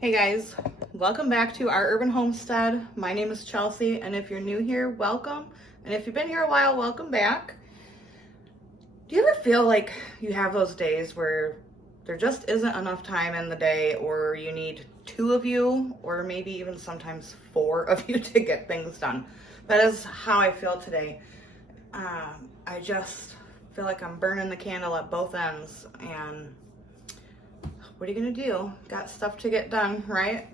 Hey guys, welcome back to our urban homestead. My name is Chelsea, and if you're new here, welcome. And if you've been here a while, welcome back. Do you ever feel like you have those days where there just isn't enough time in the day, or you need two of you, or maybe even sometimes four of you to get things done? That is how I feel today. I just feel like I'm burning the candle at both ends, and what are you gonna do? Got stuff to get done, right?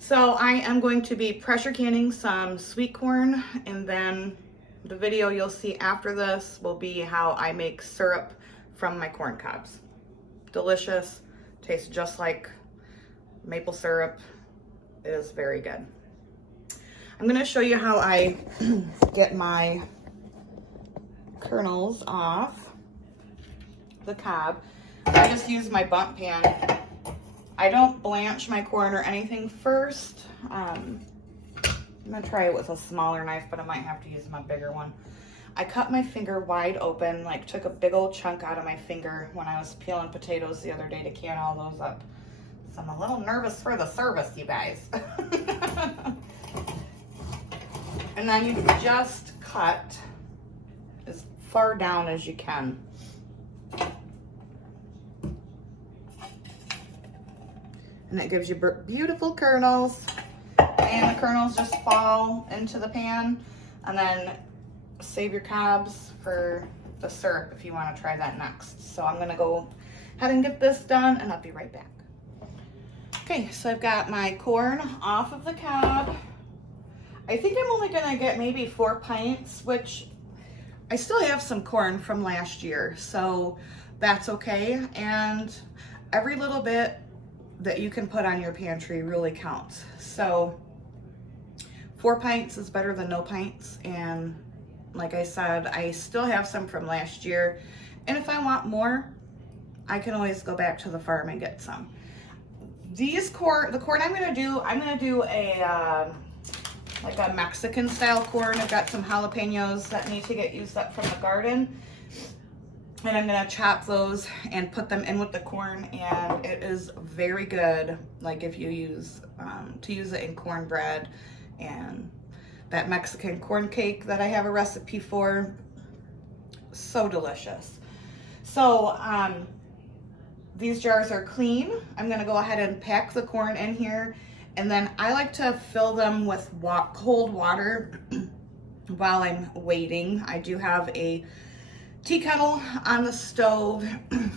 So I am going to be pressure canning some sweet corn, and then the video you'll see after this will be how I make syrup from my corn cobs. Delicious, tastes just like maple syrup. It is very good. I'm gonna show you how I get my kernels off the cob. I just use my bundt pan. I don't blanch my corn or anything first. I'm gonna try it with a smaller knife, but I might have to use my bigger one. I cut my finger wide open, like took a big old chunk out of my finger when I was peeling potatoes the other day to can all those up. So I'm a little nervous for the service, you guys. And then you just cut as far down as you can. And it gives you beautiful kernels, and the kernels just fall into the pan. And then save your cobs for the syrup if you want to try that next. So I'm gonna go ahead and get this done, and I'll be right back. Okay, so I've got my corn off of the cob. I think I'm only gonna get maybe 4 pints, which I still have some corn from last year, so that's okay. And every little bit that you can put on your pantry really counts. So 4 pints is better than no pints. And like I said, I still have some from last year. And if I want more, I can always go back to the farm and get some. The corn I'm gonna do a like a Mexican style corn. I've got some jalapenos that need to get used up from the garden. And I'm gonna chop those and put them in with the corn, and it is very good. Like if you use to use it in cornbread and that Mexican corn cake that I have a recipe for. So delicious. So these jars are clean. I'm gonna go ahead and pack the corn in here, and then I like to fill them with cold water while I'm waiting. I do have a tea kettle on the stove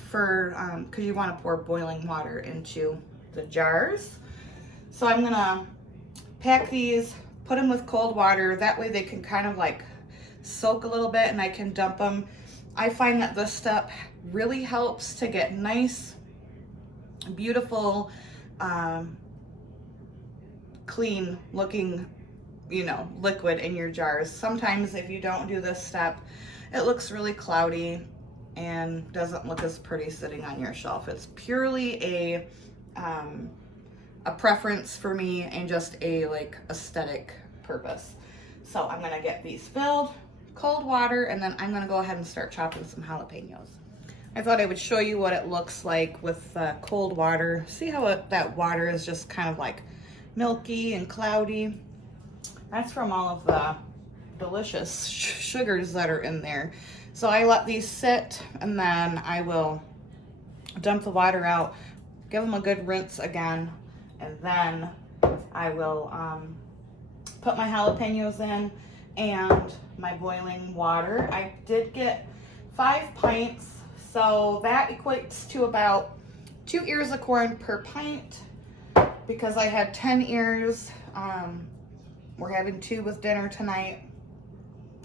for because you want to pour boiling water into the jars. So I'm gonna pack these, put them with cold water, that way they can kind of like soak a little bit, and I can dump them. I find that this step really helps to get nice, beautiful, clean looking, liquid in your jars. Sometimes if you don't do this step, it looks really cloudy and doesn't look as pretty sitting on your shelf. It's purely a preference for me and just a aesthetic purpose. So I'm gonna get these filled, cold water, and then I'm gonna go ahead and start chopping some jalapenos. I thought I would show you what it looks like with cold water. See how that water is just kind of like milky and cloudy? That's from all of the delicious sugars that are in there. So I let these sit, and then I will dump the water out, give them a good rinse again, and then I will put my jalapenos in and my boiling water. I did get 5 pints, so that equates to about 2 ears of corn per pint, because I had 10 ears. We're having 2 with dinner tonight.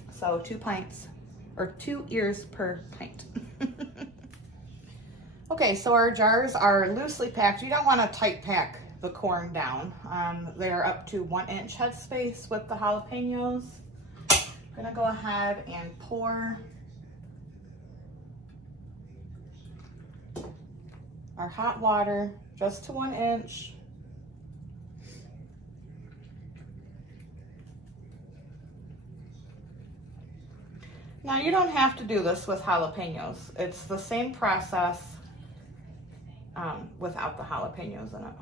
So 2 pints, or 2 ears per pint. Okay, so our jars are loosely packed. You don't want to tight pack the corn down. They're up to 1 inch headspace with the jalapenos. I'm gonna go ahead and pour our hot water just to 1 inch. Now you don't have to do this with jalapenos. It's the same process without the jalapenos in it.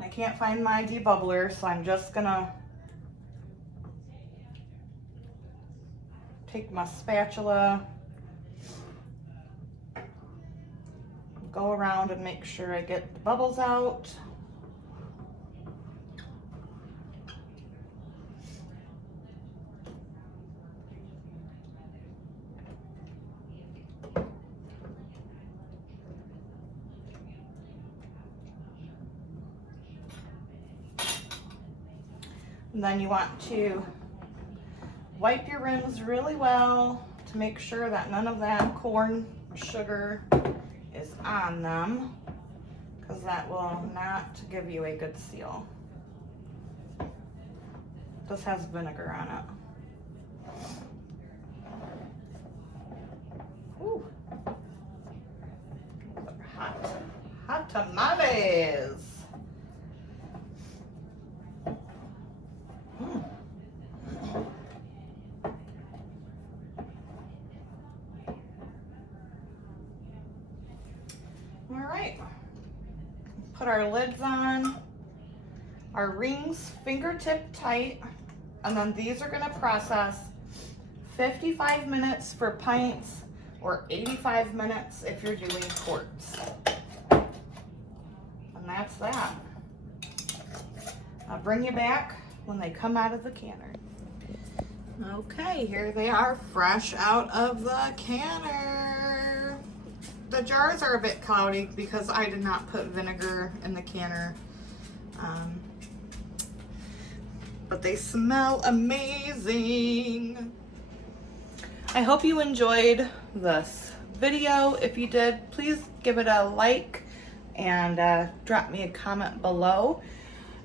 I can't find my debubbler, so I'm just gonna take my spatula, go around and make sure I get the bubbles out. And then you want to wipe your rims really well to make sure that none of that corn sugar is on them, because that will not give you a good seal. This has vinegar on it. Ooh. Hot tamales. All right, put our lids on, our rings fingertip tight, and then these are gonna process 55 minutes for pints or 85 minutes if you're doing quarts. And that's that. I'll bring you back when they come out of the canner. Okay, here they are, fresh out of the canner. The jars are a bit cloudy because I did not put vinegar in the canner. But they smell amazing. I hope you enjoyed this video. If you did, please give it a like and drop me a comment below.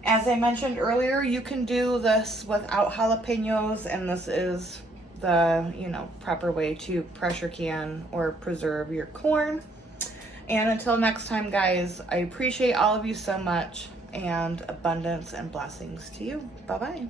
As I mentioned earlier, you can do this without jalapenos, and this is the, proper way to pressure can or preserve your corn. And until next time, guys, I appreciate all of you so much, and abundance and blessings to you. Bye-bye.